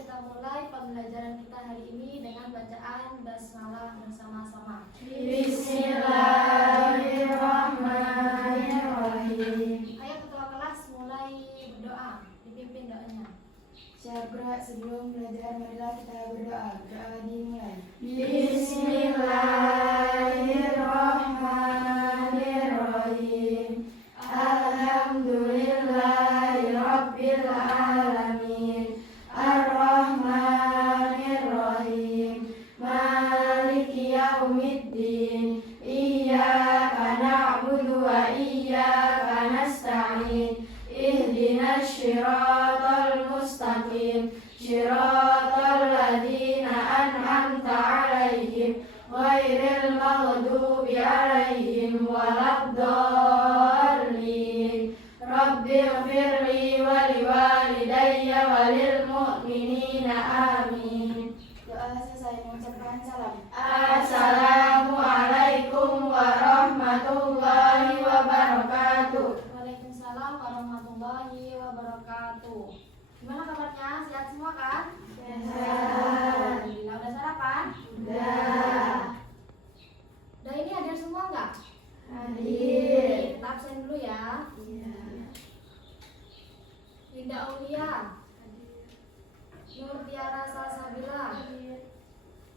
kita mulai pembelajaran kita hari ini dengan bacaan basmalah bersama-sama. Bismillahirrahmanirrahim. Ayo ketua kelas mulai berdoa, dipimpin doanya. Syabra, sebelum belajar marilah kita berdoa. Doa dimulai. Bismillahirrahmanirrahim. Alhamdulillahirabbil alamin. Ar-Rahmanirrahim. Maliki yaumiddin. Iyyaka na'budu wa iyyaka nasta'in. Ihdinas syiratal mustaqim. Syiratal ladzina an'amta 'alaihim ghairil maghdubi 'alaihim waladdallin. Rabbighfirli wa liwalidayya walil mu'minina amin. Doa selesai, mengucapkan salam. Assalamualaikum warahmatullahi wabarakatuh. Waalaikumsalam warahmatullahi wabarakatuh. Gimana kabarnya? Sehat semua kan? Sehat. Alhamdulillah. Udah sarapan? Udah. Udah ini hadir semua nggak? Hadir. Kita absen dulu ya. Iya. Linda Aulia, Nur Tiara Salsabila,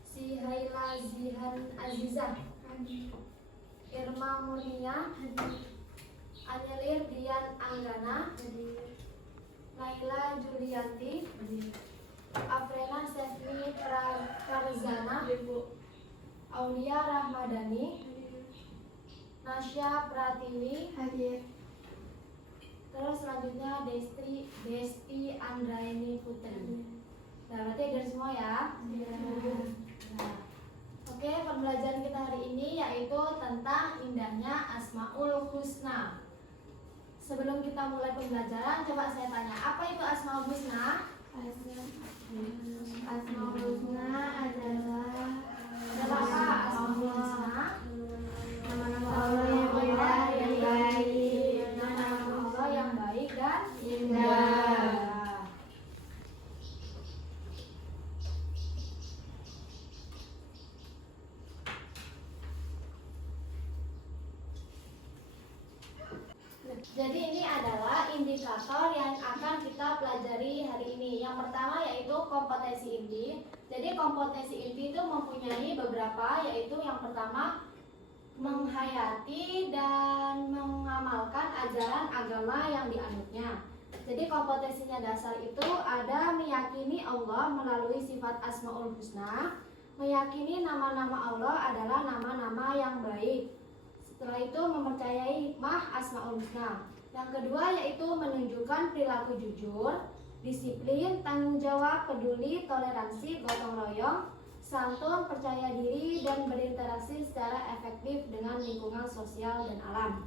Si Haila Zihan Azizah, Irma Murnia, Anyelir Dian Anggana, Naila Julianti, Afrina Sefni Farzana, Aulia Rahmadani, Nasya Pratiwi, Hadir. terus selanjutnya Desti Andraini Putri. Nah, berarti hadir semua ya. Nah, oke, pembelajaran kita hari ini yaitu tentang indahnya Asmaul Husna. Sebelum kita mulai pembelajaran, coba saya tanya, apa itu Asmaul Husna? Asmaul Husna adalah Apa Asmaul Husna? nama-nama Allah yang indah dan baik. Nama Allah yang baik dan Indah. Jadi ini adalah indikator yang akan kita pelajari hari ini. Yang pertama yaitu kompetensi inti. Jadi kompetensi inti itu mempunyai beberapa, yaitu yang pertama menghayati dan mengamalkan ajaran agama yang dianutnya. Jadi kompetensinya dasar itu ada meyakini Allah melalui sifat Asmaul Husna, meyakini nama-nama Allah adalah nama-nama yang baik. Setelah itu mempercayai hikmah Asmaul Husna. Yang kedua yaitu menunjukkan perilaku jujur, disiplin, tanggung jawab, peduli, toleransi, gotong royong, santun, percaya diri, dan berinteraksi secara efektif dengan lingkungan sosial dan alam.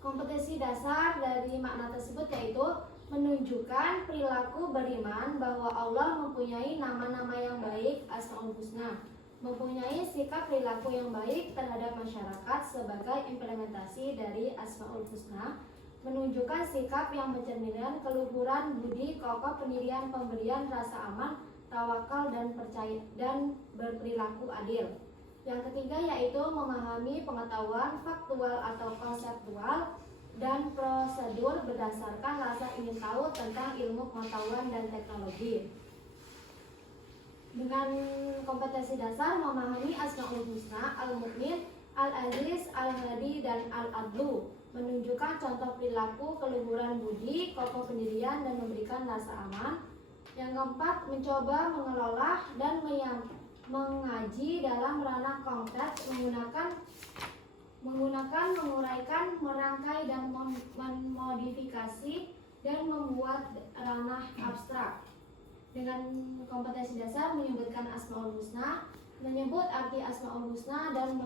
Kompetensi dasar dari makna tersebut yaitu menunjukkan perilaku beriman bahwa Allah mempunyai nama-nama yang baik, Asmaul Husna, mempunyai sikap perilaku yang baik terhadap masyarakat sebagai implementasi dari Asmaul Husna, menunjukkan sikap yang mencerminkan keluhuran budi, kokoh pendirian, pemberian, rasa aman, tawakal dan percaya dan berperilaku adil. Yang ketiga yaitu memahami pengetahuan faktual atau konseptual dan prosedur berdasarkan rasa ingin tahu tentang ilmu pengetahuan dan teknologi. Dengan kompetensi dasar memahami Asmaul Husna, Al-Mu'min, Al-Aziz, Al-Hadi, dan Al-Adlu, menunjukkan contoh perilaku keluhuran budi, kokoh pendirian, dan memberikan rasa aman. Yang keempat, mencoba mengelola dan mengaji dalam ranah konkret menggunakan, menguraikan, merangkai, dan memodifikasi dan membuat ranah abstrak. Dengan kompetensi dasar menyebutkan Asmaul Husna, menyebut arti Asmaul Husna, dan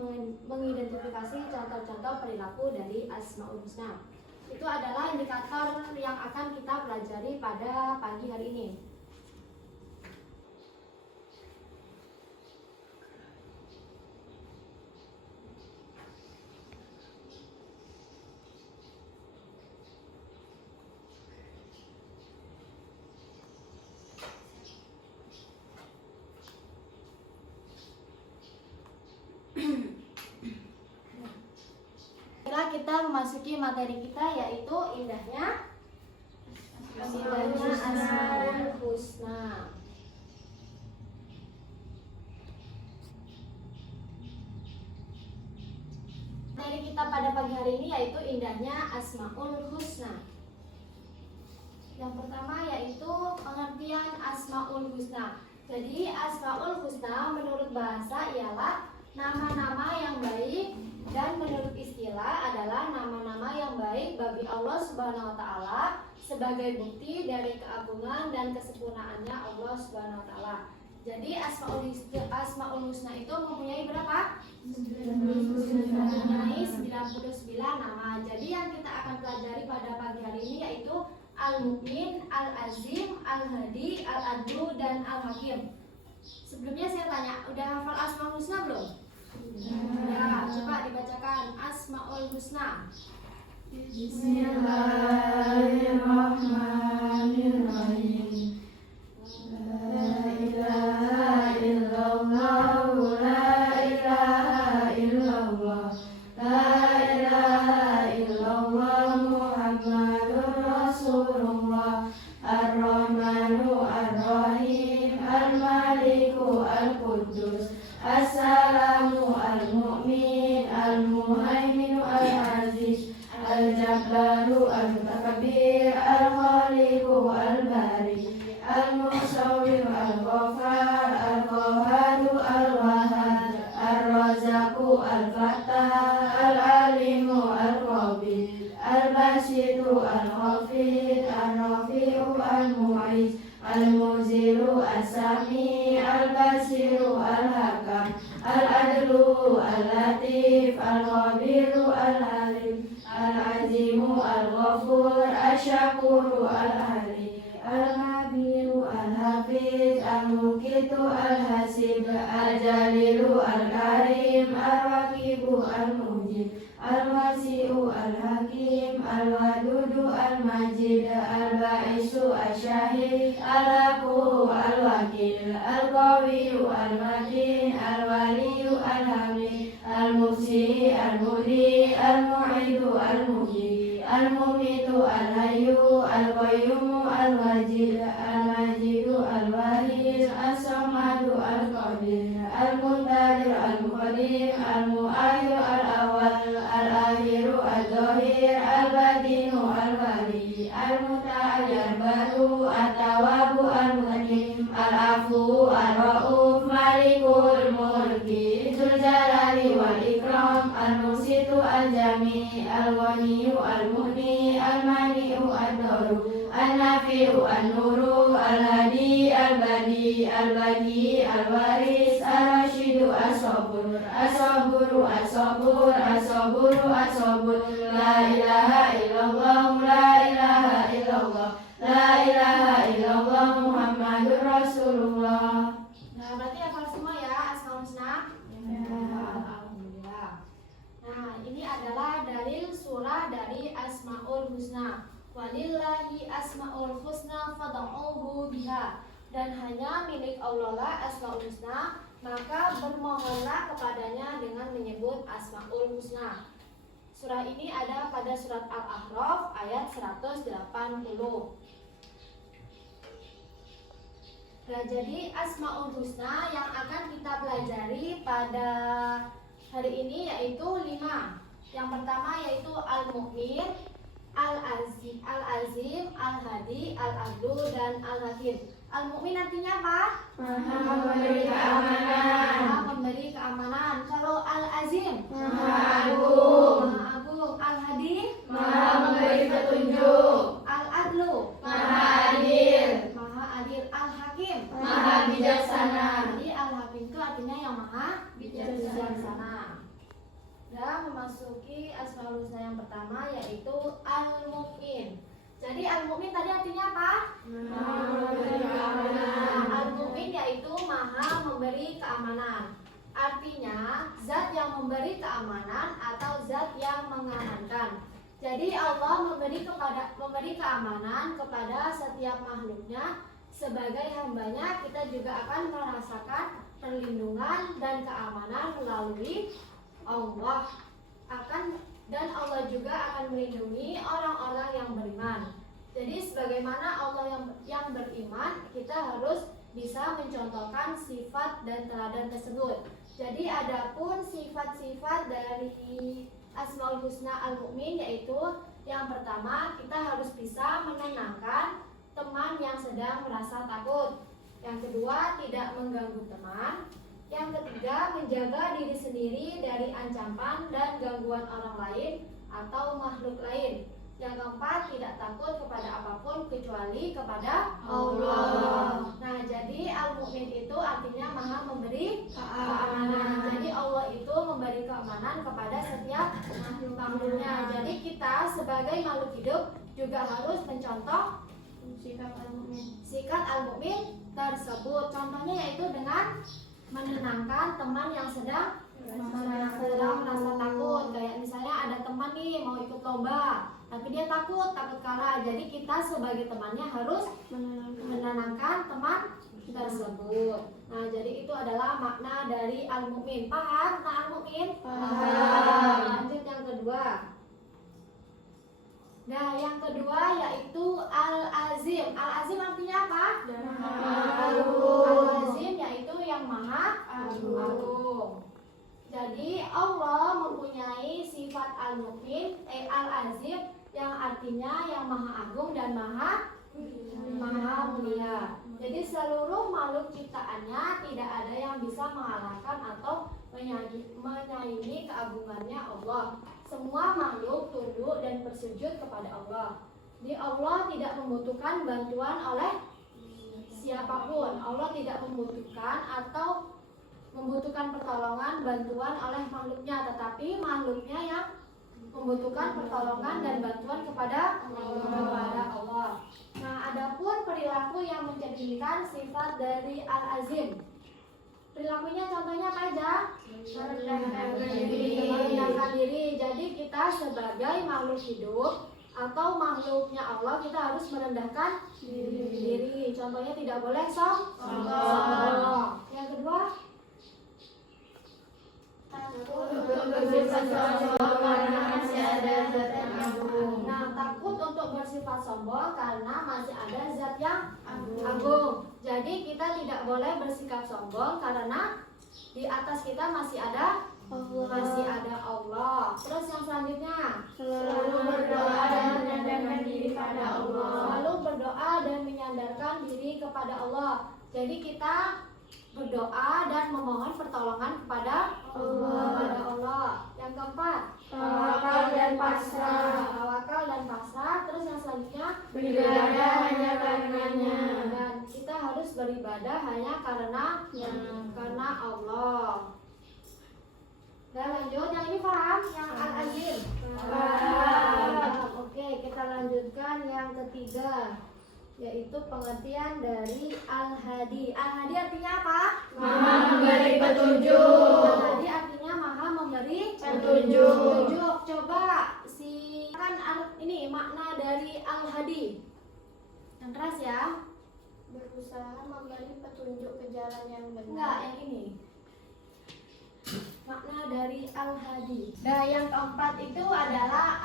mengidentifikasi contoh-contoh perilaku dari Asmaul Husna. Itu adalah indikator yang akan kita pelajari pada pagi hari ini. kita memasuki materi kita, yaitu indahnya Asmaul Husna. Materi kita pada pagi hari ini yaitu indahnya Asmaul Husna. Yang pertama yaitu pengertian Asmaul Husna. Jadi Asmaul Husna menurut bahasa ialah nama-nama yang baik, dan menurut istilah adalah nama-nama yang baik bagi Allah Subhanahu wa taala sebagai bukti dari keagungan dan kesempurnaannya Allah Subhanahu wa taala. Jadi Asmaul Husna itu mempunyai berapa? 99 nama. Jadi yang kita akan pelajari pada pagi hari ini yaitu Al-Mu'min, Al-Azim, Al-Hadi, Al-Adlu, dan Al-Hakim. Sebelumnya saya tanya, udah hafal Asmaul Husna belum? Ya, coba dibacakan Asmaul Husna. Bismillahirrahmanirrahim. La ilaha illallah, la ilaha illallah, la ilaha illallah, Muhammadur Rasulullah. Ar-Rahmanu Ar-Rahim, Al-Maliku Al-Quddus, As-Salamu Al-Mu'min, Al-Muhaiminu Al-Aziz, Al-Jabbaru Al-Mutakabbir, Al-Khaliqu Al-Bari, Al-Musawwir Al-Ghafar, Al-Qahharu Al-Wahhab, Ar-Razzaqu Al-Fattah, Al-Alimu Al-Qabil, Al-Basitu Al-Khafid, Ar-Rafi'u Al-Mu'iz, Al-Muzilu As-Sami, Al-Basiru Al-Hakam, Al-Adlu Al-Latif, Al-Khabiru Al-Alim, Al-Azimu Al-Ghafur, Asy-Syakuru Al-Halim, Al-Habiru Al-Hafiz, Al-Muqitu Al-Hasib, Al-Jalilu Al-Karim, Al-Raqibu Al-Mujib, Al-Wasi'u Al-Hakim, Al-Wadudu Al-Majid, Al-Ba'isu Al-Syahid, Al-Aqu Al-Wakil, Al-Qawiyu Al-Matin, Al-Waliyu Al-Hamid, Al-Mufsi Al-Mudi, Al-Mu'idu Al-Muji, Al-Mumitu Al-Hayyu, Al-Qayyumu Al-Wajid, Al-Majidu Al-Wahid, As-Samadu Al-Qadir, Al-Muntadir Al-Muqaddim, Al-Mu'akhir Al-Awwal, Al-Akhiru Al-Zahir, Al-Batinu Al-Wali, Al-Muta'al Al-Baru, At-Tawabu Al-Muqaddim, Al-Afu Al-Ra'uf, Malikul Mulki, Dzul Jalali wal Ikram, Al-Musitu Al-Jami, Al-Ghaniyu Al-Mughni, Al-Mani'u Ad-Daru, Al-Nafi'u An-Nuru, Al-Hadi Al-Badi, Al-Badi Al-Waris, Ar-Rashidu As-Sabur, As-Saburu As-Sabur, As-Saburu As-Sabur. La ilaha illallah, la ilaha illallah, la ilaha illallah, Muhammadur Rasulullah. Nah, berarti hafal semua ya Asmaul Husna? Alhamdulillah. Nah, ini adalah dalil surah dari Asmaul Husna. Walillahi asmaul husna fad'uhu biha. Dan hanya milik Allah lah Asmaul Husna, maka bermohonlah kepadanya dengan menyebut Asmaul Husna. Surah ini ada pada surat Al-A'raf ayat 180. Nah, jadi Asmaul Husna yang akan kita pelajari pada hari ini yaitu 5. Yang pertama yaitu Al-Mu'min, Al-Azim, Al-Hadi, Al-Adlu, dan Al-Hakim. Al-Mu'min artinya apa? Maha memberi keamanan. Maha memberi keamanan. Kalau Al-Azim, Maha agung. Maha agung. Al-Hadi, Maha memberi petunjuk. Al-Adlu, Maha adil. Maha adil. Al-Hakim, Maha bijaksana. Jadi Al-Hakim itu artinya yang maha bijaksana. Dan memasuki Asmaul Husna yang pertama yaitu Al-Mu'min. Jadi Al-Mu'min tadi artinya apa? Maha memberi keamanan. Al-Mu'min yaitu maha memberi keamanan. Artinya zat yang memberi keamanan atau zat yang mengamankan. Jadi Allah memberi keamanan kepada setiap makhluknya. Sebagai hambanya kita juga akan merasakan perlindungan dan keamanan melalui Allah. Akan dan Allah juga akan melindungi orang-orang yang beriman. Jadi sebagaimana Allah yang beriman, kita harus bisa mencontohkan sifat dan teladan tersebut. Jadi adapun sifat-sifat dari Asmaul Husna Al-Mu'min, yaitu yang pertama, kita harus bisa menenangkan teman yang sedang merasa takut. Yang kedua, tidak mengganggu teman. Yang ketiga, menjaga diri sendiri dari ancaman dan gangguan orang lain atau makhluk lain. Yang keempat, tidak takut kepada apapun kecuali kepada Allah. Nah, jadi Al-Mu'min itu artinya Maha memberi keamanan. Jadi Allah itu memberi keamanan kepada setiap makhluknya. Jadi kita sebagai makhluk hidup juga harus mencontoh sikap Al-Mu'min tersebut. Contohnya yaitu dengan menenangkan teman yang sedang merasa takut. Kayak misalnya ada teman nih mau ikut lomba, tapi dia takut kalah. Jadi kita sebagai temannya harus menenangkan teman tersebut. Nah, jadi itu adalah makna dari Al-Mu'min. Paham makna Al-Mu'min? Paham. Lanjut yang kedua. Nah, yang kedua yaitu Al-Azim. Al-Azim artinya apa? Al-Azim yaitu yang maha agung. Jadi Allah mempunyai sifat Al-Mu'min, Al-Azim, yang artinya yang maha agung dan maha mulia. Jadi seluruh makhluk ciptaannya tidak ada yang bisa mengalahkan atau menyaingi keagungannya Allah. Semua makhluk tunduk dan bersujud kepada Allah. Jadi Allah tidak membutuhkan bantuan oleh siapapun. Allah tidak membutuhkan pertolongan, bantuan oleh makhluknya, tetapi makhluknya yang membutuhkan pertolongan dan bantuan kepada Allah. Nah, adapun perilaku yang mencerminkan sifat dari Al-Azim. Perilakunya contohnya apa aja? Merendahkan diri. Jadi kita sebagai makhluk hidup atau makhluknya Allah, kita harus merendahkan diri. Contohnya tidak boleh sombong. Yang kedua, nah, takut untuk bersifat sombong karena masih ada zat yang agung. Jadi kita tidak boleh bersikap sombong karena di atas kita masih ada Allah. Terus yang selanjutnya, selalu berdoa dan menyandarkan diri kepada Allah. Selalu berdoa dan menyandarkan diri kepada Allah. Jadi kita berdoa dan memohon pertolongan kepada Allah. Yang keempat, tawakal dan pasrah. Terus yang selanjutnya, beribadah hanya karenanya. Dan kita harus beribadah hanya karena Allah. Dan lanjut, yang ini paham? Yang Al-Azim? Paham. Oke, kita lanjutkan yang ketiga, yaitu pengertian dari Al-Hadi. Al-Hadi artinya apa? Maha memberi petunjuk. Al-Hadi artinya maha memberi petunjuk. Coba ini makna dari Al-Hadi. Yang keras ya. Berusaha memberi petunjuk ke jalan yang benar. Enggak, yang ini. Makna dari Al-Hadi. Nah, yang keempat itu adalah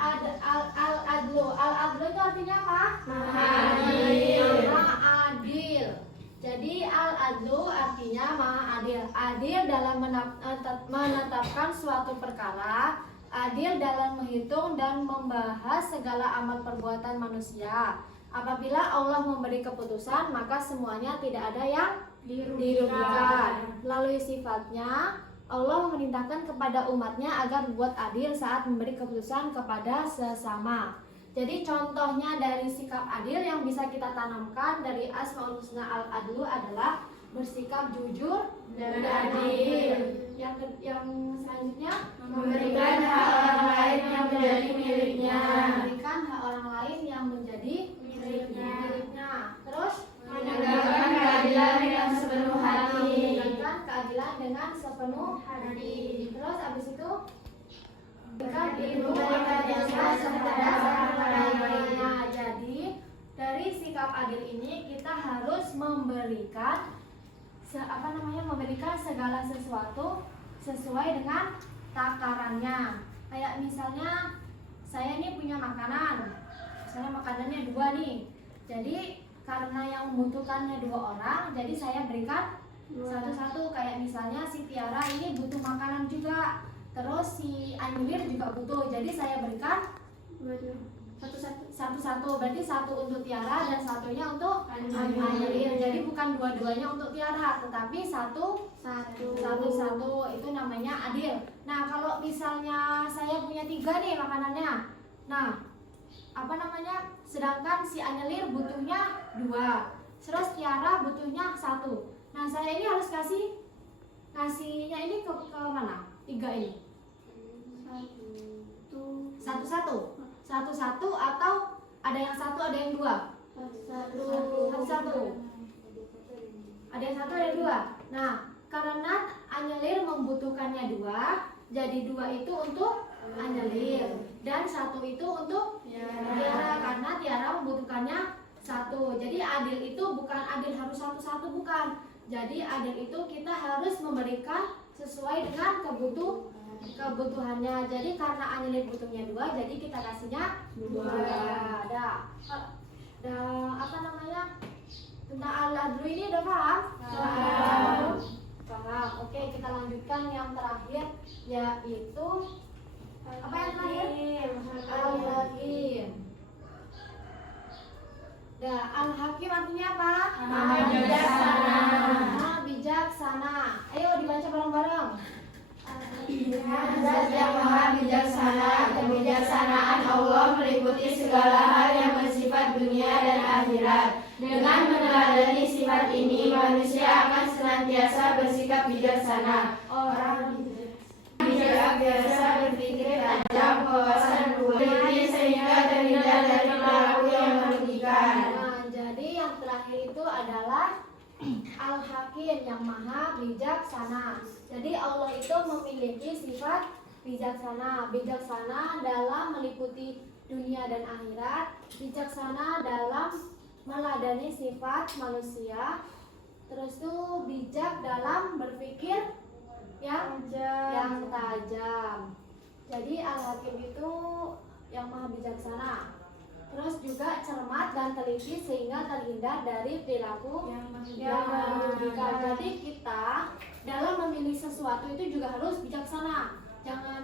Al-Adlu. Al-Adlu itu artinya apa? Maha adil. Jadi Al-Adlu artinya maha adil. Adil dalam menetapkan suatu perkara, adil dalam menghitung dan membahas segala amal perbuatan manusia. Apabila Allah memberi keputusan, maka semuanya tidak ada yang dirugikan. Melalui sifatnya, Allah memerintahkan kepada umatnya agar berbuat adil saat memberi keputusan kepada sesama. Jadi contohnya dari sikap adil yang bisa kita tanamkan dari Asmaul Husna Al-Adlu adalah bersikap jujur dan adil. Yang selanjutnya, Memberikan hak orang lain yang menjadi miliknya. memberikan hak orang lain yang menjadi miliknya. Terus Menegakkan keadilan dengan sepenuh hati. menegakkan keadilan dengan sepenuh hati. Terus abis itu memberikan ilmu pengetahuan kepada orang lainnya. Jadi dari sikap adil ini kita harus memberikan memberikan segala sesuatu sesuai dengan takarannya. Kayak misalnya saya ini punya makanan, misalnya makanannya 2 nih. Jadi karena yang membutuhkannya 2 orang, jadi saya berikan satu-satu. Kayak misalnya si Tiara ini butuh makanan juga, terus si Anyulir juga butuh, jadi saya berikan satu-satu. Berarti 1 untuk Tiara dan satunya untuk Anyulir. Jadi bukan dua-duanya untuk Tiara, tetapi satu. Itu namanya adil. Nah, kalau misalnya saya punya 3 nih makanannya, nah apa namanya, sedangkan si Anyulir butuhnya 2, terus Tiara butuhnya 1. Nah, saya ini harus kasihnya ini ke mana? 3 ini. Satu-satu atau ada yang 1 ada yang 2? Satu-satu. Ada yang 1 ada yang 2. Nah, karena Anyulir membutuhkannya 2, jadi 2 itu untuk Anyulir dan 1 itu untuk Tiara, karena Tiara membutuhkannya 1. Jadi adil itu bukan adil harus satu-satu, bukan. Jadi adil itu kita harus memberikan sesuai dengan kebutuhannya. Jadi karena Anyulir butuhnya 2, jadi kita kasihnya 2. Ada apa namanya, tentang al-adlu ini udah paham? Paham. Oke, kita lanjutkan yang terakhir, yaitu apa yang terakhir? Al-Hakim. Al-Hakim artinya apa? Maha bijaksana. Maha bijaksana. Ayo dibaca bareng-bareng. Zat yang maha bijaksana, kebijaksanaan Allah meliputi segala hal yang bersifat dunia dan akhirat. Dengan meneladani sifat ini, manusia akan senantiasa bersikap bijaksana. Orang bijak biasa berpikir tajam, wawasan luas, sehingga terhindar dari perilaku yang merugikan. Nah, jadi yang terakhir itu adalah Al-Hakim, yang maha bijaksana. Jadi Allah itu memiliki sifat bijaksana. Bijaksana dalam meliputi dunia dan akhirat, bijaksana dalam meladani sifat manusia, terus tuh bijak dalam berpikir yang tajam. Jadi Al-Hakim itu yang maha bijaksana. Terus juga cermat dan teliti sehingga terhindar dari perilaku yang merugikan. Jadi kita dalam memilih sesuatu itu juga harus bijaksana. Jangan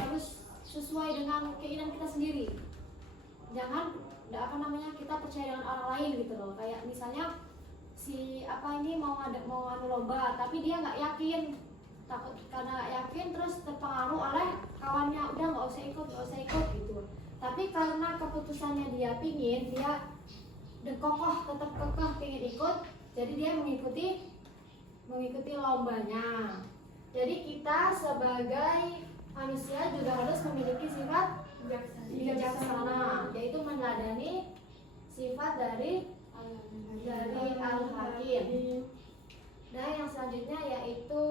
harus sesuai dengan keinginan kita sendiri. Jangan kita percaya dengan orang lain gitu loh. Kayak misalnya si ini mau lomba, tapi dia nggak yakin. Takut karena nggak yakin terus terpengaruh oleh kawannya, udah nggak usah ikut gitu. Tapi karena keputusannya dia tetap kokoh pingin ikut, jadi dia mengikuti lombanya. Jadi kita sebagai manusia juga harus memiliki sifat bijaksana, yaitu meneladani sifat dari Al-Hakim. Nah, yang selanjutnya yaitu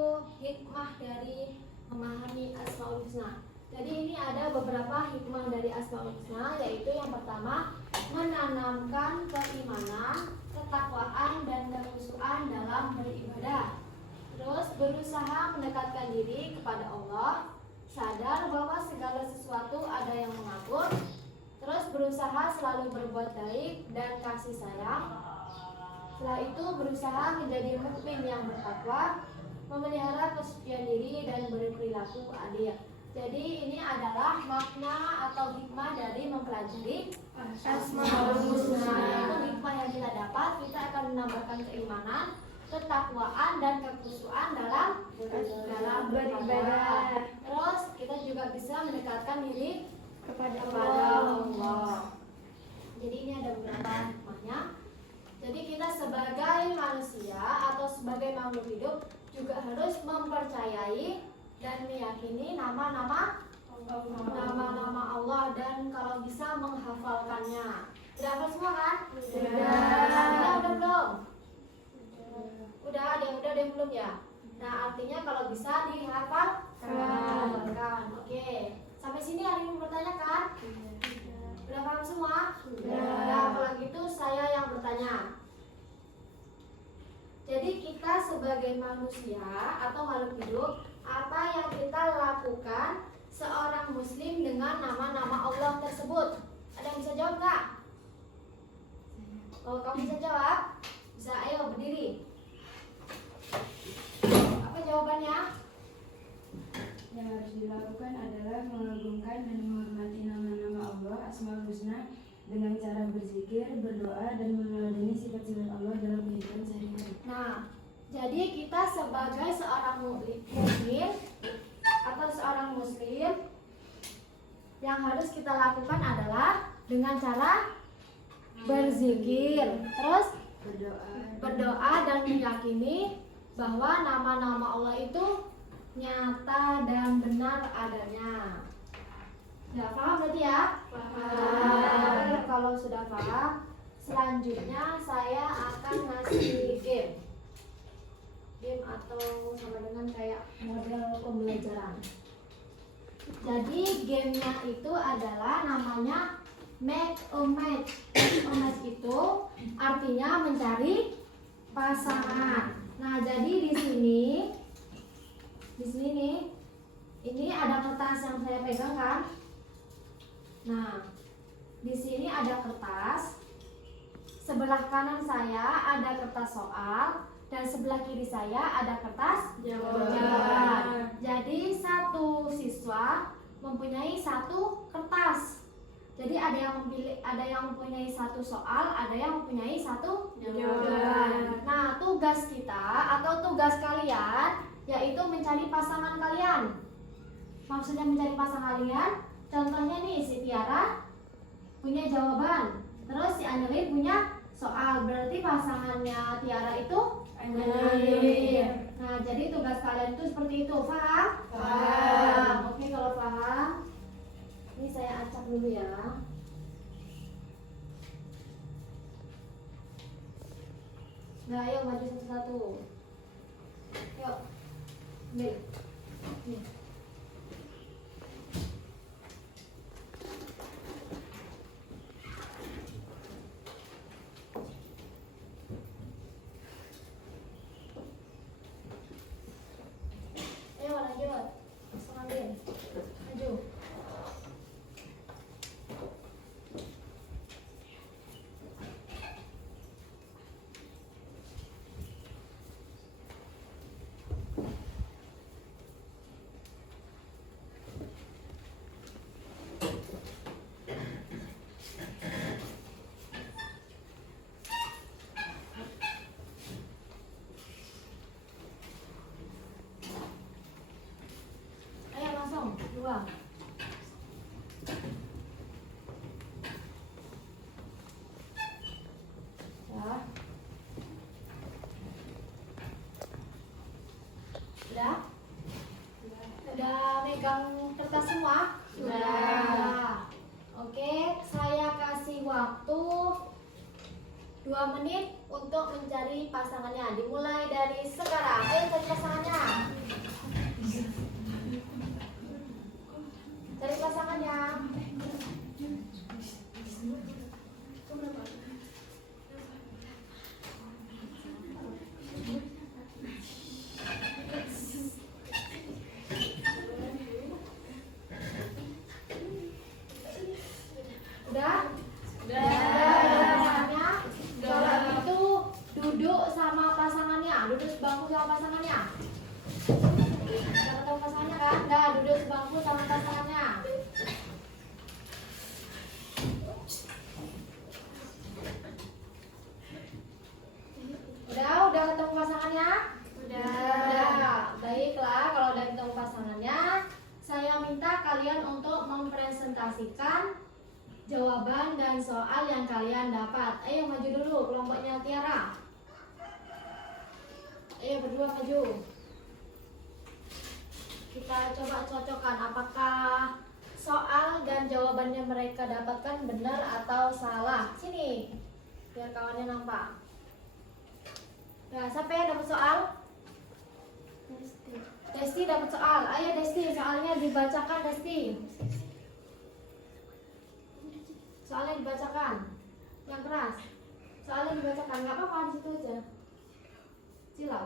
hikmah dari memahami Asmaul Husna. Jadi ini ada beberapa hikmah dari Asmaul Husna, yaitu yang pertama, menanamkan keimanan, ketakwaan, dan kekhusyuan dalam beribadah. Terus berusaha mendekatkan diri kepada Allah, sadar bahwa segala sesuatu ada yang mengatur. Terus berusaha selalu berbuat baik dan kasih sayang. Setelah itu berusaha menjadi mukmin yang bertakwa, memelihara kesucian diri dan berperilaku adil. Jadi ini adalah makna atau hikmah dari mempelajari Asmaul Husna. Itu hikmah yang kita dapat, kita akan menambahkan keimanan, ketakwaan, dan kekhusyuan dalam beribadah. Terus kita juga bisa mendekatkan diri kepada Allah. Jadi ini ada beberapa hikmahnya. Jadi kita sebagai manusia atau sebagai makhluk hidup juga harus mempercayai dan meyakini nama-nama Allah, dan kalau bisa menghafalkannya. Sudah hafal semua kan? Sudah belum? Udah, ada yang belum ya? Nah, artinya kalau bisa dihafalkan. Oke. Sampai sini ada yang bertanya kan? Sudah paham semua? Sudah. Kalau gitu saya yang bertanya. Jadi kita sebagai manusia atau makhluk hidup, apa yang kita lakukan seorang muslim dengan nama-nama Allah tersebut? Ada yang bisa jawab nggak? Kalau kamu bisa jawab, bisa, ayo berdiri. Apa jawabannya? Yang harus dilakukan adalah mengagungkan dan menghormati nama-nama Allah Asmaul Husna dengan cara berzikir, berdoa, dan meneladani sifat-sifat Allah dalam kehidupan sehari-hari. Nah, jadi kita sebagai seorang mukmin atau seorang muslim yang harus kita lakukan adalah dengan cara berzikir, terus berdoa dan meyakini bahwa nama-nama Allah itu nyata dan benar adanya. Ya, paham berarti ya? Paham. Kalau sudah paham, selanjutnya saya akan ngasih game atau sama dengan kayak model pembelajaran. Jadi gamenya itu adalah namanya make a match. Make a match itu artinya mencari pasangan. Nah, jadi di sini nih, ini ada kertas yang saya pegang kan? Nah, di sini ada kertas. Sebelah kanan saya ada kertas soal dan sebelah kiri saya ada kertas jawaban. Jadi satu siswa mempunyai satu kertas. Jadi ada yang mempunyai satu soal, ada yang mempunyai satu jawaban. Nah, tugas kita atau tugas kalian yaitu mencari pasangan kalian. Maksudnya mencari pasangan kalian, contohnya nih si Tiara punya jawaban, terus si Angelin punya soal, berarti pasangannya Tiara itu Angelin. Nah, jadi tugas kalian itu seperti itu, paham? Paham. Oke, kalau paham, ini saya acak dulu ya. Nah, ayo maju satu-satu. Yuk. Nih. Nih. Ayo lanjut. Masuk ambil. Maju. Ayo langsung. Dua. Ya. Udah? Udah megang kertas semua? Sudah. Oke, saya kasih waktu 2 menit untuk mencari pasangannya. Dimulai dari sekarang. Ayo cari pasangannya. Cari pasangannya. Udah? Udah. Pasangannya. Kalau itu duduk sama pasangannya. Duduk sebangku sama pasangannya. Udah ketemu pasangannya kan? Udah, duduk sebangku sama pasangannya. Udah ketemu pasangannya? Udah. Baiklah, kalau udah ketemu pasangannya, saya minta kalian untuk mempresentasikan jawaban dan soal yang kalian dapat. Ayo maju dulu, kelompoknya Tiara. Ayo berdua maju. Kita coba cocokkan apakah soal dan jawabannya mereka dapatkan benar atau salah. Sini, biar kawannya nampak. Ya, siapa yang dapat soal? Desti dapat soal. Ayo Desti, soalnya dibacakan Desti. Soalnya dibacakan. Yang keras. Soalnya dibacakan. Nggak apa-apa, di situ aja. Silau.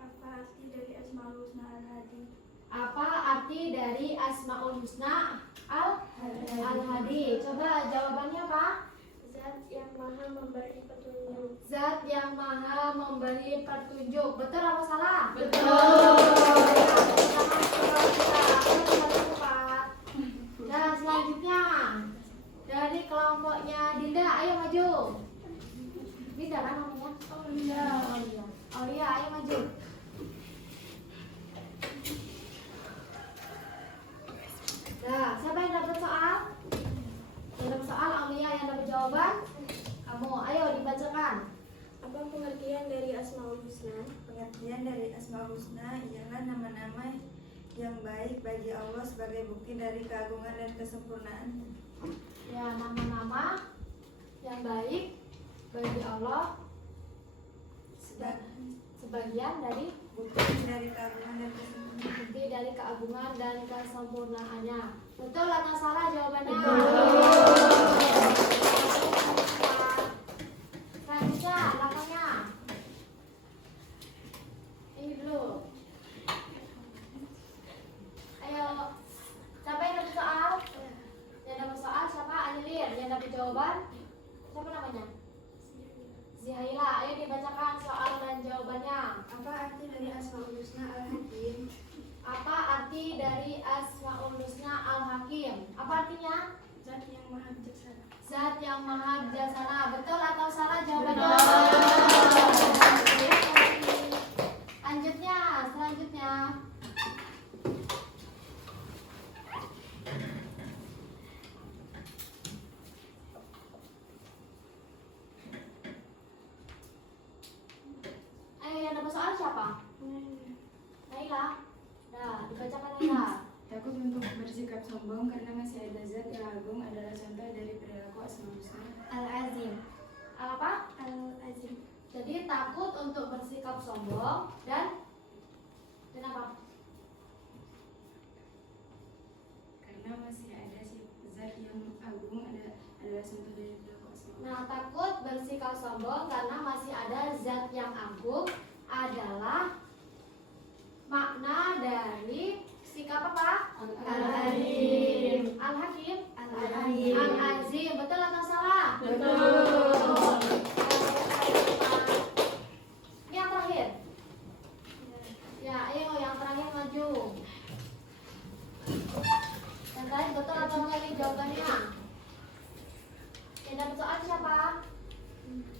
Apa arti dari Asmaul Husna Al-Hadi? Apa arti arti dari Asmaul Husna Al-Hadi? Coba jawabannya apa? Zat yang maha memberi petunjuk. Zat yang maha memberi petunjuk. Betul atau salah? Dan selanjutnya dari kelompoknya Dinda, ayo maju. Dinda kan namanya? Aulia, ayo maju. Nah, siapa yang dapat soal? Yang dapat soal Aulia, yang dapat jawaban kamu. Ayo dibacakan. Apa pengertian dari Asmaul Husna? Pengertian dari Asmaul Husna ialah nama-nama yang baik bagi Allah sebagai bukti dari keagungan dan kesempurnaan. Ya, nama-nama yang baik bagi Allah sebagian dari Bukti dari keagungan dan kesempurnaan. bukti dari keagungan dan kesempurnaannya. Betul atau salah jawabannya? Selanjutnya, belakangnya. Ini dulu. Ayo, siapa yang dapat soal? Yang dapat soal siapa? Anjelir. Yang dapat jawaban? Siapa namanya? Zihaila. Ayo dibacakan soal dan jawabannya. Apa arti dari Asmaul Husna Al-Hakim? Apa arti dari Asmaul Husna Al-Hakim? Apa artinya? Zat yang maha bijaksana. Zat yang maha bijaksana. Betul atau salah jawabannya? Lanjutnya, selanjutnya. Ayo yang dapat soal siapa? Naila. Nah, dibacakan Naila. Takut untuk bersikap sombong karena masih ada zat yang agung adalah contoh dari perilaku Asmaul Husna. Al-Azim. Apa? Al-Azim. Jadi takut untuk bersikap sombong dan apa? Karena masih ada zat yang agung adalah contoh dari perilaku Asmaul Husna. Nah, takut bersikap sombong karena masih ada zat yang agung adalah makna dari sikap apa? Al-Hakim. Al-Hakim. Al-Azim. Al-Azim. Betul atau salah? Betul. Ini yang terakhir. Ya, ayo yang terakhir maju. Yang terakhir betul atau enggak nih jawabannya? Yang dapat soal siapa?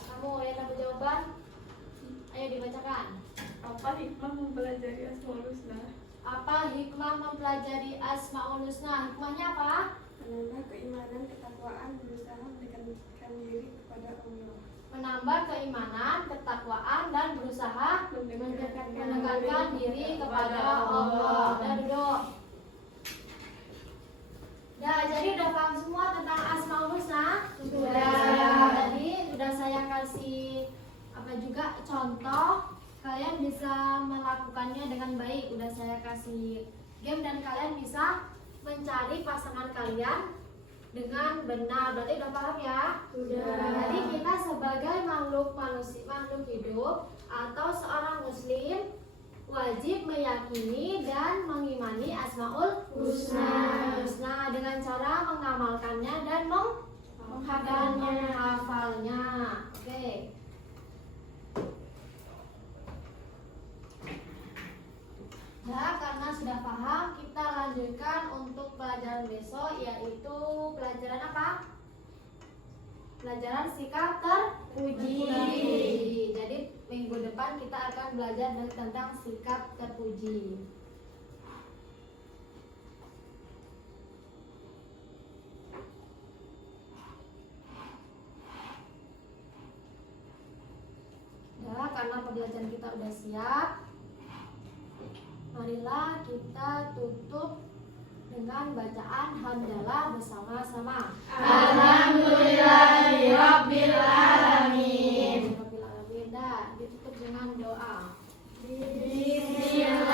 Kamu yang dapat jawaban? Ayo dibacakan. Apa hikmah mempelajari Asmaul Husna? Apa hikmah mempelajari Asmaul Husna? Hikmahnya apa? Menambah keimanan, ketakwaan, berusaha mendekatkan diri kepada Allah. Menambah keimanan, ketakwaan, dan berusaha mendekatkan diri kepada Allah. Dan duduk. Nah, jadi udah paham semua tentang Asmaul Husna? Sudah. Tadi sudah saya kasih apa juga contoh, kalian bisa melakukannya dengan baik. Udah saya kasih game dan kalian bisa mencari pasangan kalian dengan benar. Berarti udah paham ya? Sudah. Jadi kita sebagai makhluk manusia, makhluk hidup atau seorang muslim wajib meyakini dan mengimani Asmaul Husna. dengan cara mengamalkannya dan menghafalnya. Oke. Nah, karena sudah paham, kita lanjutkan untuk pelajaran besok, yaitu pelajaran apa? Pelajaran sikap terpuji. Jadi minggu depan kita akan belajar tentang sikap terpuji. Nah, karena pembelajaran kita udah siap, marilah kita tutup dengan bacaan hamdalah bersama-sama. Alhamdulillahirabbil alamin. Rabbil alamin. Dah, ditutup dengan doa. Bismillah.